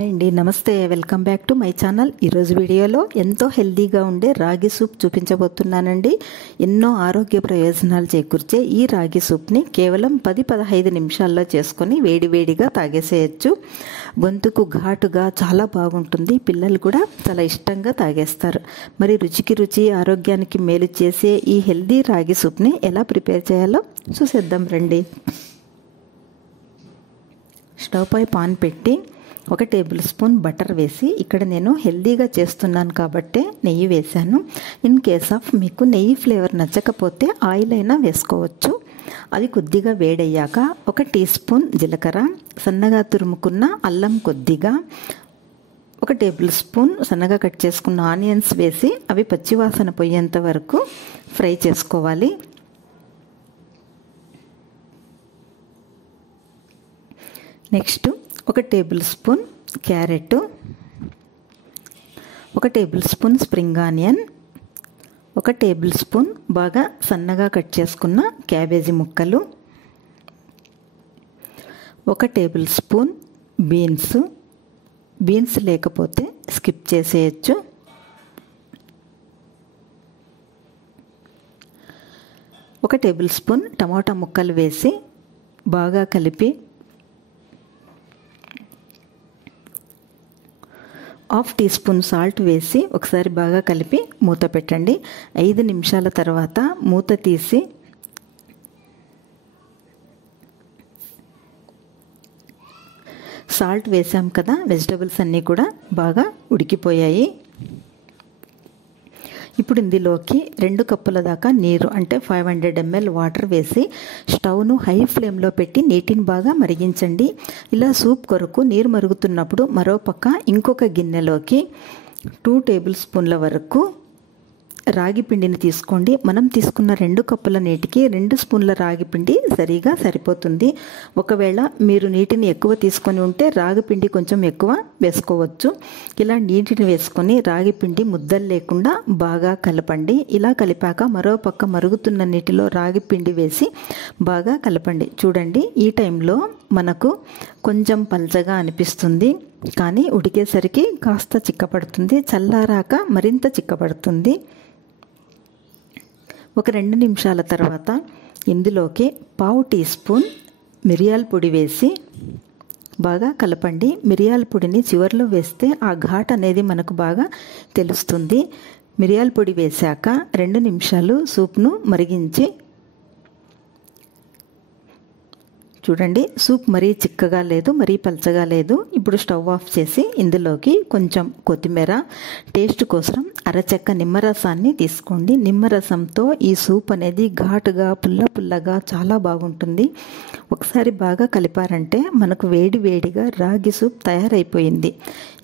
అండి నమస్తే, welcome back to my channel. ఈరోజు వీడియోలో ఎంతో హెల్దీగా ఉండే రాగి సూప్ చూపించబోతున్నానండి. ఎన్నో ఆరోగ్య ప్రయోజనాలు చేకూర్చే ఈ రాగి సూప్ని కేవలం 10-15 నిమిషాల్లో చేసుకొని వేడివేడిగా తాగేసేయచ్చు. గొంతుకు ఘాటుగా చాలా బాగుంటుంది. పిల్లలు కూడా చాలా ఇష్టంగా తాగేస్తారు. మరి రుచికి రుచి, ఆరోగ్యానికి మేలు చేసే ఈ హెల్దీ రాగి సూప్ని ఎలా ప్రిపేర్ చేయాలో చూసేద్దాం రండి. స్టవ్ పై పాన్ పెట్టి 1 టేబుల్ స్పూన్ బటర్ వేసి, ఇక్కడ నేను హెల్దీగా చేస్తున్నాను కాబట్టి నెయ్యి వేశాను. ఇన్ కేస్ ఆఫ్ మీకు నెయ్యి ఫ్లేవర్ నచ్చకపోతే ఆయిల్ అయినా వేసుకోవచ్చు. అది కొద్దిగా వేడయ్యాక 1 టీ స్పూన్ జీలకర్ర, సన్నగా తురుముకున్న అల్లం కొద్దిగా, 1 టేబుల్ స్పూన్ సన్నగా కట్ చేసుకున్న ఆనియన్స్ వేసి అవి పచ్చివాసన పోయేంత వరకు ఫ్రై చేసుకోవాలి. Next 1 table spoon carrot, 1 table spoon spring onion, 1 table spoon బాగా సన్నగా కట్ చేసుకున్న క్యాబేజీ ముక్కలు, 1 టేబుల్ స్పూన్ బీన్స్ లేకపోతే స్కిప్ చేసేయచ్చు, 1 టేబుల్ స్పూన్ టమాటా ముక్కలు వేసి బాగా కలిపి 1/2 టీ స్పూన్ సాల్ట్ వేసి ఒకసారి బాగా కలిపి మూత పెట్టండి. 5 నిమిషాల తర్వాత మూత తీసి సాల్ట్ వేసాం కదా, వెజిటబుల్స్ అన్నీ కూడా బాగా ఉడికిపోయాయి. ఇప్పుడు ఇందులోకి 2 కప్పుల దాకా నీరు, అంటే 500 ml వాటర్ వేసి స్టవ్ను హై ఫ్లేమ్లో పెట్టి నీటిని బాగా మరిగించండి. ఇలా సూప్ కొరకు నీరు మరుగుతున్నప్పుడు మరోపక్క ఇంకొక గిన్నెలోకి 2 టేబుల్ స్పూన్ల వరకు రాగి పిండిని తీసుకోండి. మనం తీసుకున్న 2 కప్పుల నీటికి 2 స్పూన్ల రాగి పిండి సరిగా సరిపోతుంది. ఒకవేళ మీరు నీటిని ఎక్కువ తీసుకొని ఉంటే రాగి పిండి కొంచెం ఎక్కువ వేసుకోవచ్చు. ఇలా నీటిని వేసుకొని రాగి పిండి ముద్దలు లేకుండా బాగా కలపండి. ఇలా కలిపాక మరోపక్క మరుగుతున్న నీటిలో రాగి పిండి వేసి బాగా కలపండి. చూడండి, ఈ టైంలో మనకు కొంచెం పల్చగా అనిపిస్తుంది, కానీ ఉడికేసరికి కాస్త చిక్కపడుతుంది. చల్లారాక మరింత చిక్కపడుతుంది. ఒక 2 నిమిషాల తర్వాత ఇందులోకి 1/2 టీ స్పూన్ మిరియాల పొడి వేసి బాగా కలపండి. మిరియాల పొడిని చివరిలో వేస్తే ఆ ఘాట్ అనేది మనకు బాగా తెలుస్తుంది. మిరియాల పొడి వేశాక 2 నిమిషాలు సూప్ను మరిగించి చూడండి, సూప్ మరీ చిక్కగా లేదు, మరీ పల్చగా లేదు. ఇప్పుడు స్టవ్ ఆఫ్ చేసి ఇందులోకి కొంచెం కొత్తిమీర, టేస్ట్ కోసం అరచెక్క నిమ్మరసాన్ని తీసుకోండి. నిమ్మరసంతో ఈ సూప్ అనేది ఘాటుగా, పుల్లగా చాలా బాగుంటుంది. ఒకసారి బాగా కలిపారంటే మనకు వేడివేడిగా రాగి సూప్ తయారైపోయింది.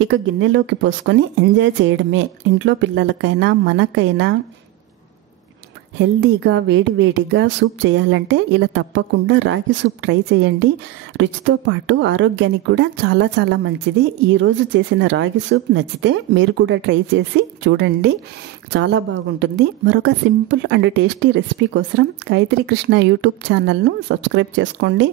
ఇక గిన్నెలోకి పోసుకొని ఎంజాయ్ చేయడమే. ఇంట్లో పిల్లలకైనా మనకైనా హెల్దీగా వేడివేడిగా సూప్ చేయాలంటే ఇలా తప్పకుండా రాగి సూప్ ట్రై చేయండి. రుచితో పాటు ఆరోగ్యానికి కూడా చాలా చాలా మంచిది. ఈరోజు చేసిన రాగి సూప్ నచ్చితే మీరు కూడా ట్రై చేసి చూడండి, చాలా బాగుంటుంది. మరొక సింపుల్ అండ్ టేస్టీ రెసిపీ కోసం గాయత్రి కృష్ణ యూట్యూబ్ ఛానల్ను సబ్స్క్రైబ్ చేసుకోండి.